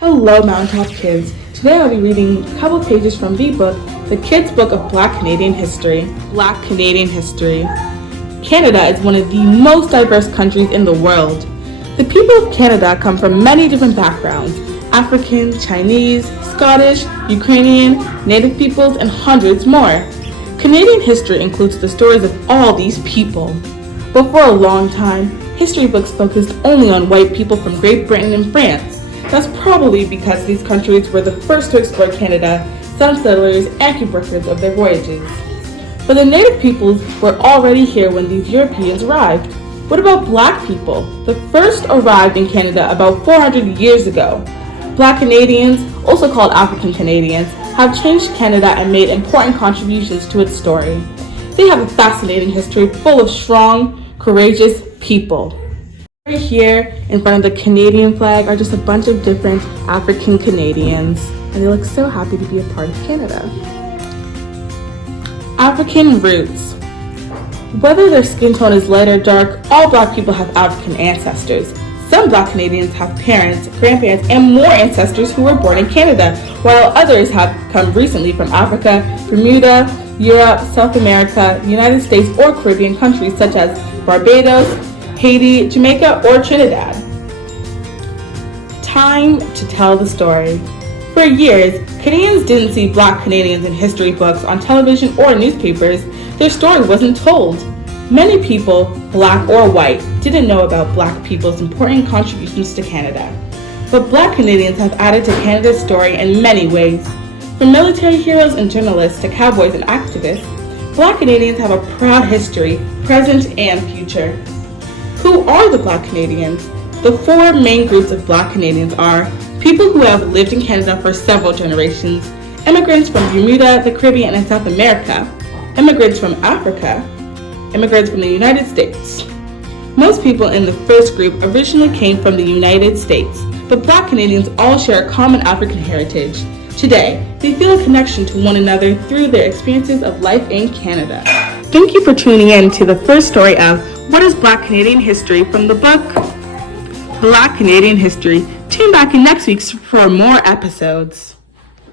Hello, Mountaintop Kids. Today I'll be reading a couple pages from the book, The Kids' Book of Black Canadian History. Black Canadian History. Canada is one of the most diverse countries in the world. The people of Canada come from many different backgrounds: African, Chinese, Scottish, Ukrainian, Native peoples, and hundreds more. Canadian history includes the stories of all these people. But for a long time, history books focused only on white people from Great Britain and France. That's probably because these countries were the first to explore Canada, some settlers, and keep records of their voyages. But the native peoples were already here when these Europeans arrived. What about Black people? The first arrived in Canada about 400 years ago. Black Canadians, also called African Canadians, have changed Canada and made important contributions to its story. They have a fascinating history full of strong, courageous people. Right here in front of the Canadian flag are just a bunch of different African Canadians, and they look so happy to be a part of Canada. African roots. Whether their skin tone is light or dark, all Black people have African ancestors. Some Black Canadians have parents, grandparents, and more ancestors who were born in Canada, while others have come recently from Africa, Bermuda, Europe, South America, United States, or Caribbean countries such as Barbados, Haiti, Jamaica, or Trinidad. Time to tell the story. For years, Canadians didn't see Black Canadians in history books, on television, or newspapers. Their story wasn't told. Many people, Black or white, didn't know about Black people's important contributions to Canada. But Black Canadians have added to Canada's story in many ways. From military heroes and journalists to cowboys and activists, Black Canadians have a proud history, present and future. Who are the Black Canadians? The four main groups of Black Canadians are people who have lived in Canada for several generations, immigrants from Bermuda, the Caribbean, and South America, immigrants from Africa, immigrants from the United States. Most people in the first group originally came from the United States, but Black Canadians all share a common African heritage. Today, they feel a connection to one another through their experiences of life in Canada. Thank you for tuning in to the first story of What is Black Canadian History from the book Black Canadian History. Tune back in next week for more episodes.